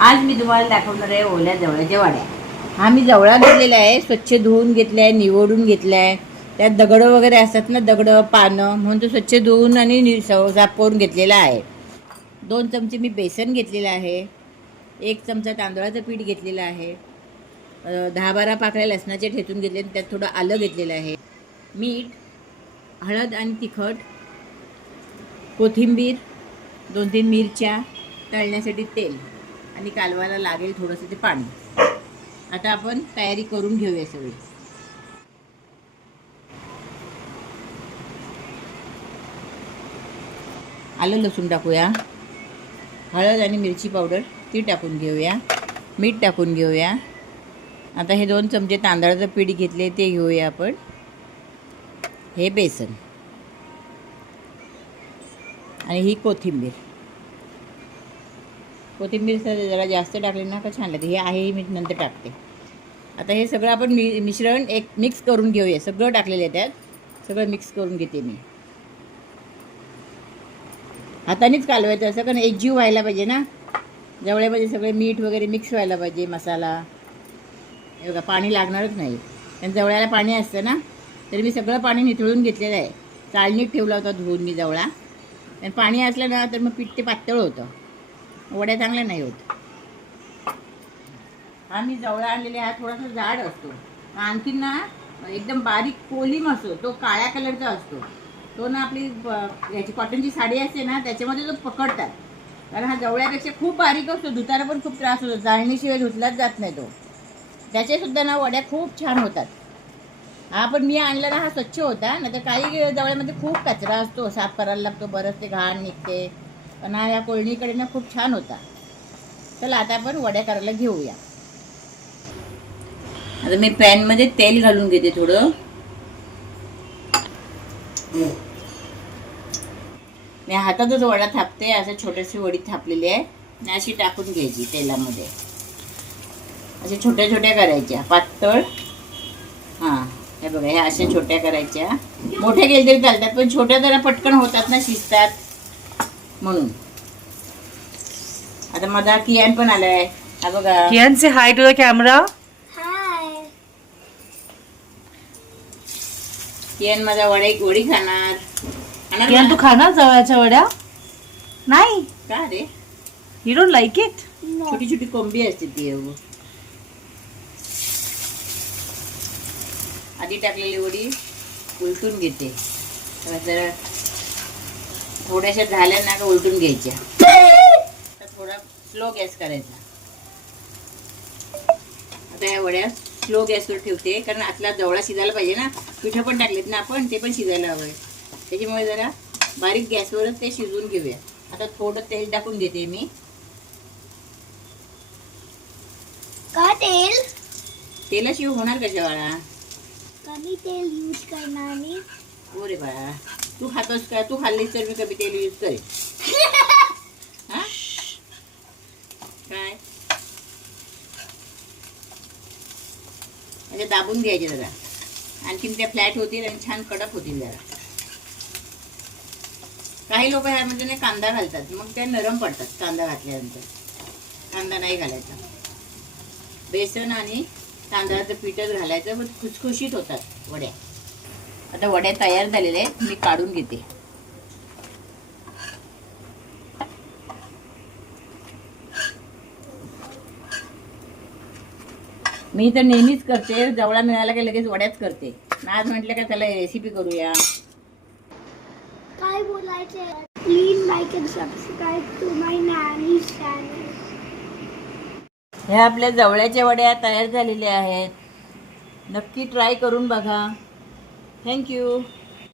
आज मी तुम्हाला दाखवणार आहे ओल्या जवळाच्या वाड्या. हा मी जवळा घेतलेला आहे स्वच्छ धुवून घेतला आहे निवडून घेतला आहे त्यात दगडं वगैरे असतात ना दगडं पानं म्हणून तो स्वच्छ धुवून आणि नि- साफ करून घेतलेला आहे. दोन चमचे मी बेसन घेतलेलं आहे. एक चमचा तांदळाचं पीठ घेतलेलं आहे. दहा बारा पाकळ्या लसणाचे ठेचून घेतले आणि त्यात थोडं आलं घेतलेलं आहे. मीठ हळद आणि तिखट कोथिंबीर दोन तीन मिरच्या तळण्यासाठी तेल. आणि कालवायला लागेल थोडंसं ते पाणी. आता आपण तयारी करून घेऊया सगळी. आलं लसूण टाकूया. हळद आणि मिरची पावडर ती टाकून घेऊया. मीठ टाकून घेऊया. आता हे दोन चमचे तांदळाचं पीठ घेतले ते घेऊया आपण. हे बेसन. आणि ही कोथिंबीर. कोथिंबीर जरा जास्त टाकली ना का छान लागते. हे आहे मी नंतर टाकते. आता हे सगळं आपण मि मिश्रण एक मिक्स करून घेऊया. सगळं टाकलेलं आहे त्यात. सगळं मिक्स करून घेते मी. हातानेच कालवायचं असं कारण एकजीव व्हायला पाहिजे ना. जवळ्यामध्ये सगळे मीठ वगैरे मिक्स व्हायला पाहिजे मसाला. हे बघा पाणी लागणारच नाही. कारण जवळ्याला पाणी असतं ना तर मी सगळं पाणी निथळून घेतलेलं आहे. चाळणीत ठेवला होता धुवून मी जवळा. आणि पाणी असलं ना तर मग पीठ ते पातळ होतं. वड्या चांगल्या नाही होत. हा मी जवळा आणलेला हा थोडासा जाड असतो. आणखीन ना एकदम बारीक कोलिम असतो तो काळ्या कलरचा असतो. तो ना आपली याची कॉटनची साडी असते ना त्याच्यामध्ये तो पकडतात. कारण हा जवळ्यापेक्षा खूप बारीक असतो धुताना पण खूप त्रास होतो जाळणीशिवाय धुतलाच जात नाही तो. त्याच्यासुद्धा सुद्धा ना वड्या खूप छान होतात. हा पण मी आणला ना हा स्वच्छ होता नाही तर काही जवळ्यामध्ये खूप कचरा असतो साफ करायला लागतो बरंच ते घाण निघते. पण हा या कोळणीकडे ना खूप छान होता. चला आता आपण वड्या करायला घेऊया. आता मी पॅनमध्ये तेल घालून घेते थोडं. मी हातातच वडा थापते असं छोटीशी वडी थापलेली आहे. आणि अशी टाकून घ्यायची तेलामध्ये. अशा छोट्या छोट्या करायच्या. पातळ. हां हे बघा ह्या अशा छोट्या करायच्या. मोठ्या केल्या तरी चालतात पण छोट्या जरा पटकन होतात ना शिजतात. म्हणून. आता माझा कियान पण आलाय. हा बघा. Kiyan say hi to the camera Kiyan माझा वडे वडी खाणार. खाणार कियान तू ना? खाणार जवळच्या वड्या? नाही. का रे? यू डोंट लाईक इट छोटी छोटी कोंबी असते ती. आधी टाकलेली वडी उलटून घेते. जरा थोड्याशा झाल्या ना का उलटून घ्यायच्या. तर थोडा स्लो गॅस करायचा. आता या वड्या स्लो गॅसवर ठेवते कारण आतला जवळा शिजायला पाहिजे ना. पिठं पण टाकलेत ना आपण ते पण शिजायला हवंय. त्याच्यामुळे जरा बारीक गॅसवरच ते शिजवून घेऊया. आता थोडं तेल टाकून घेते मी. का तेल? तेलाशिवाय होणार कशा बाळा कमी तेल यूज करणार मी. हो बाळा. तू खातोस का? तू खाल्लीस तर मी कमी तेल यूज करेन हा काय? म्हणजे दाबून घ्यायचे जरा. आणखीन त्या फ्लॅट होतील आणि छान कडक होतील जरा. काही लोक ह्यामध्ये ना कांदा घालतात. मग त्या नरम पडतात कांदा घातल्यानंतर. कांदा नाही घालायचा. बेसन आणि तांदळाचं पीठच घालायचं पण खुसखुशीत होतात वड्या. आता वड्या तयार झालेल्या आहेत मी काढून घेते. मी तर नेहमीच करते जवळा मिळाला की लगेच वड्याच करते. आज म्हटलं का त्याला रेसिपी करूया. काय बोलायचे please like and subscribe to my nanny channel ह्या आपल्या जवळ्याच्या वड्या तयार झालेल्या आहेत. नक्की ट्राय करून बघा. Thank you